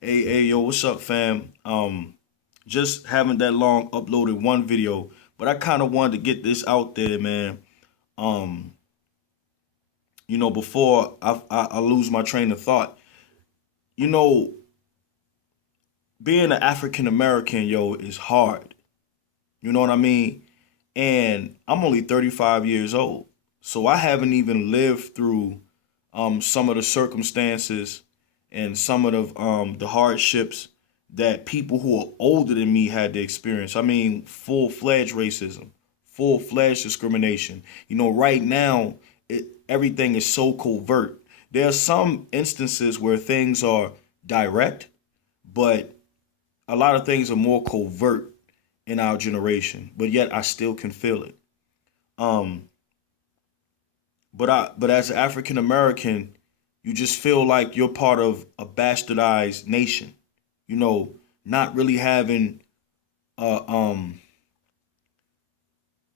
Hey, yo, what's up, fam? Just haven't that long uploaded one video, but I kind of wanted to get this out there, man. Um, before I lose my train of thought, you know, being an African American, yo, is hard. You know what I mean? And I'm only 35 years old, so I haven't even lived through some of the circumstances and some of the hardships that people who are older than me had to experience. I mean, full-fledged racism, full-fledged discrimination. Right now, everything is so covert. There are some instances where things are direct, but a lot of things are more covert in our generation. But yet, I still can feel it. Um, but as an African American, you just feel like you're part of a bastardized nation. You know, not really having a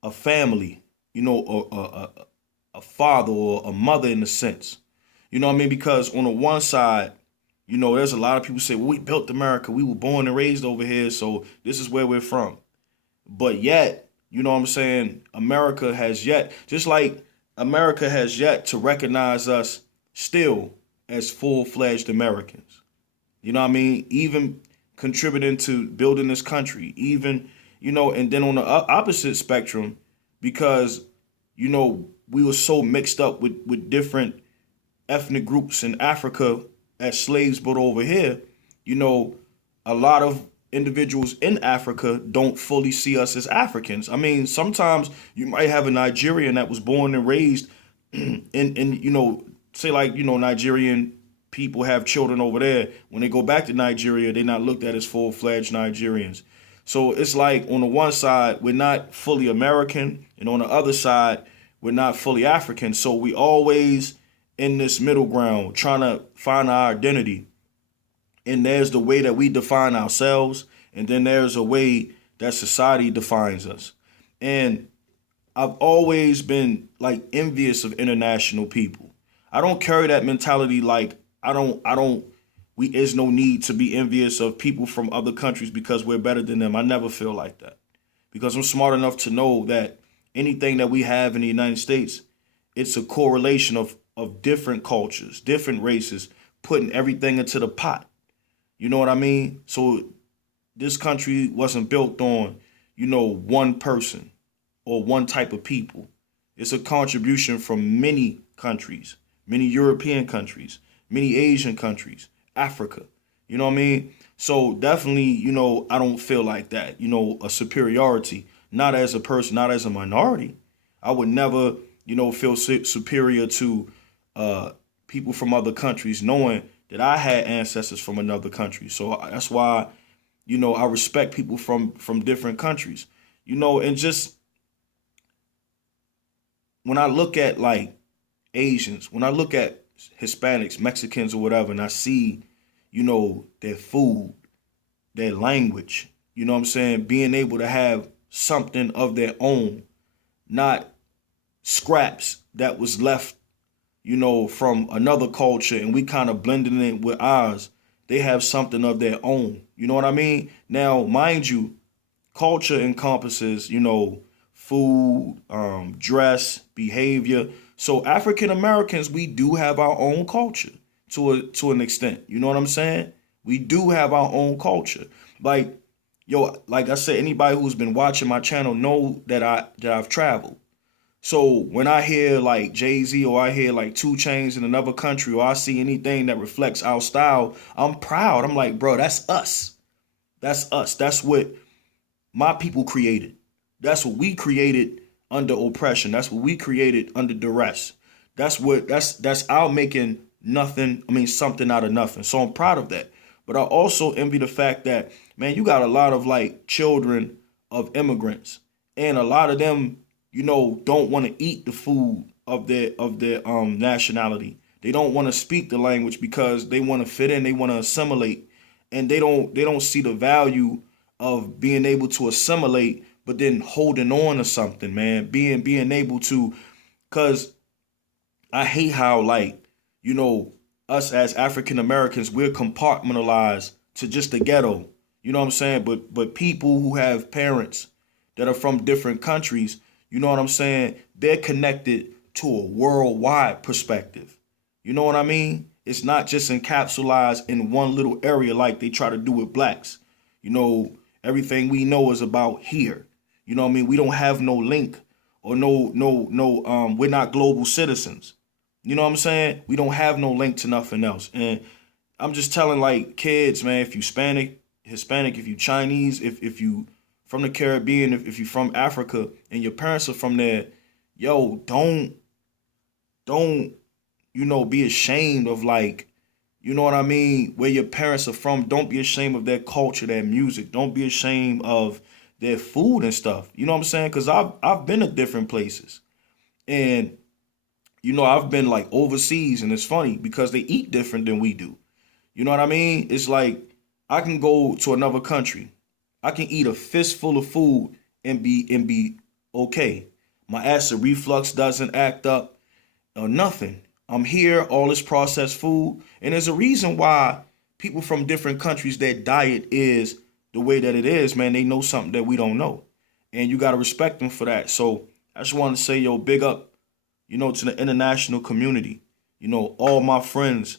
a family, a father or a mother in a sense. You know what I mean? Because on the one side, there's a lot of people say, well, we built America. We were born and raised over here, so this is where we're from. But yet, you know what I'm saying? Just like America has yet to recognize us still as full-fledged Americans. You know what I mean? Even contributing to building this country, even, and then on the opposite spectrum, because, we were so mixed up with different ethnic groups in Africa as slaves brought over here, you know, a lot of individuals in Africa don't fully see us as Africans. I mean, sometimes you might have a Nigerian that was born and raised say like, Nigerian people have children over there. When they go back to Nigeria, they're not looked at as full-fledged Nigerians. So it's like on the one side, we're not fully American, and on the other side, we're not fully African. So we always in this middle ground trying to find our identity. And there's the way that we define ourselves, and then there's a way that society defines us. And I've always been like envious of international people. I don't carry that mentality like I don't we is no need to be envious of people from other countries because we're better than them. I never feel like that. Because I'm smart enough to know that anything that we have in the United States, it's a correlation of different cultures, different races, putting everything into the pot. You know what I mean? So this country wasn't built on, one person or one type of people. It's a contribution from many countries, many European countries, many Asian countries, Africa. You know what I mean? So definitely, I don't feel like that, a superiority, not as a person, not as a minority. I would never, feel superior to people from other countries, knowing that I had ancestors from another country. So that's why, I respect people from different countries. And just when I look at like Asians, when I look at Hispanics, Mexicans, or whatever, and I see, their food, their language, you know what I'm saying, being able to have something of their own, not scraps that was left, from another culture and we kind of blending it with ours. They have something of their own. You know what I mean? Now, mind you, culture encompasses, food, dress, behavior. So African Americans, we do have our own culture to an extent. You know what I'm saying? We do have our own culture. Like, like I said, anybody who's been watching my channel know that I've traveled. So when I hear like Jay-Z or I hear like Two Chainz in another country or I see anything that reflects our style, I'm proud. I'm like, bro, that's us. That's us. That's what my people created. That's what we created under oppression. That's what we created under duress. That's our making nothing, I mean something out of nothing. So I'm proud of that. But I also envy the fact that, man, you got a lot of like children of immigrants. And a lot of them, don't want to eat the food of their nationality. They don't want to speak the language because they want to fit in, they want to assimilate, and they don't see the value of being able to assimilate, but then holding on to something, man. Being able to, cause I hate how like, you know, us as African Americans, we're compartmentalized to just the ghetto. You know what I'm saying? But people who have parents that are from different countries, you know what I'm saying? They're connected to a worldwide perspective. You know what I mean? It's not just encapsulated in one little area like they try to do with blacks. You know, everything we know is about here. You know what I mean? We don't have no link or no, we're not global citizens. You know what I'm saying? We don't have no link to nothing else. And I'm just telling like kids, man, if you Hispanic, if you Chinese, if you from the Caribbean, if you from Africa and your parents are from there, yo, don't, be ashamed of like, you know what I mean, where your parents are from. Don't be ashamed of their culture, their music. Don't be ashamed of their food and stuff. You know what I'm saying? Because I've been to different places. And, I've been like overseas, and it's funny because they eat different than we do. You know what I mean? It's like I can go to another country. I can eat a fistful of food and be okay. My acid reflux doesn't act up or nothing. I'm here, all this processed food. And there's a reason why people from different countries, their diet is the way that it is, man. They know something that we don't know. And you got to respect them for that. So I just want to say, yo, big up, to the international community. All my friends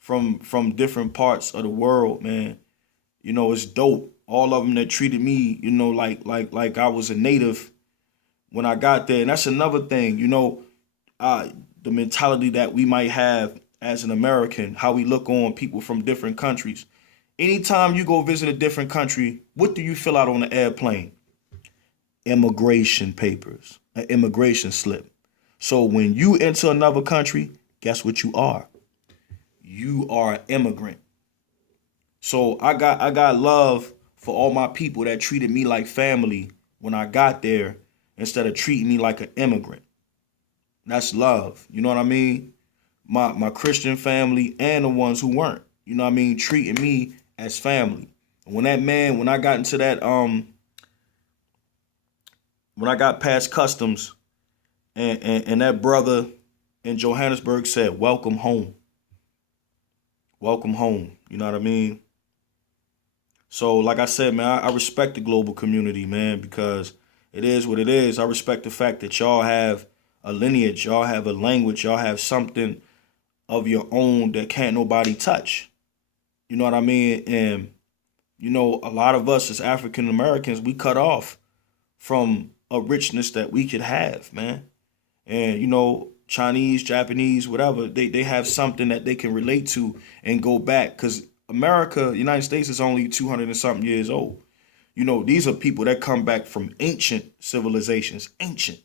from different parts of the world, man. It's dope. All of them that treated me, like I was a native when I got there. And that's another thing, the mentality that we might have as an American, how we look on people from different countries. Anytime you go visit a different country, what do you fill out on the airplane? Immigration papers, an immigration slip. So when you enter another country, guess what you are? You are an immigrant. So I got love for all my people that treated me like family when I got there instead of treating me like an immigrant. That's love. You know what I mean? My Christian family and the ones who weren't, treating me as family. And when I got into that, when I got past customs and that brother in Johannesburg said, welcome home. Welcome home. You know what I mean? So like I said, man, I respect the global community, man, because it is what it is. I respect the fact that y'all have a lineage, y'all have a language, y'all have something of your own that can't nobody touch. You know what I mean? And, a lot of us as African Americans, we cut off from a richness that we could have, man. And, Chinese, Japanese, whatever, they have something that they can relate to and go back. Because America, United States is only 200 and something years old. These are people that come back from ancient civilizations, ancient.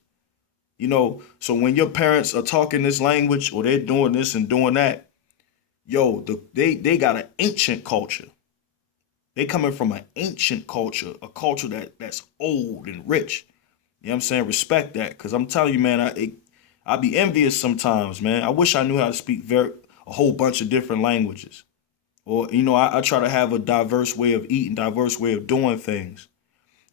So when your parents are talking this language or they're doing this and doing that, yo, they got an ancient culture. They coming from an ancient culture, a culture that's old and rich. You know what I'm saying? Respect that, because I'm telling you, man, I be envious sometimes, man. I wish I knew how to speak a whole bunch of different languages. Or, I try to have a diverse way of eating, diverse way of doing things.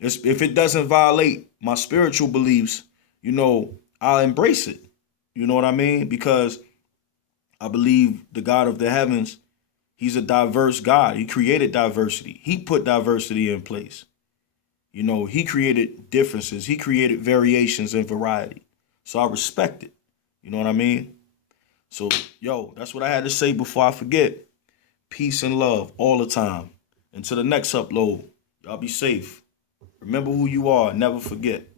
If it doesn't violate my spiritual beliefs, I'll embrace it. You know what I mean? Because I believe the God of the heavens, he's a diverse God. He created diversity. He put diversity in place. He created differences. He created variations and variety. So I respect it. You know what I mean? So, yo, that's what I had to say before I forget. Peace and love all the time. Until the next upload, y'all be safe. Remember who you are. Never forget.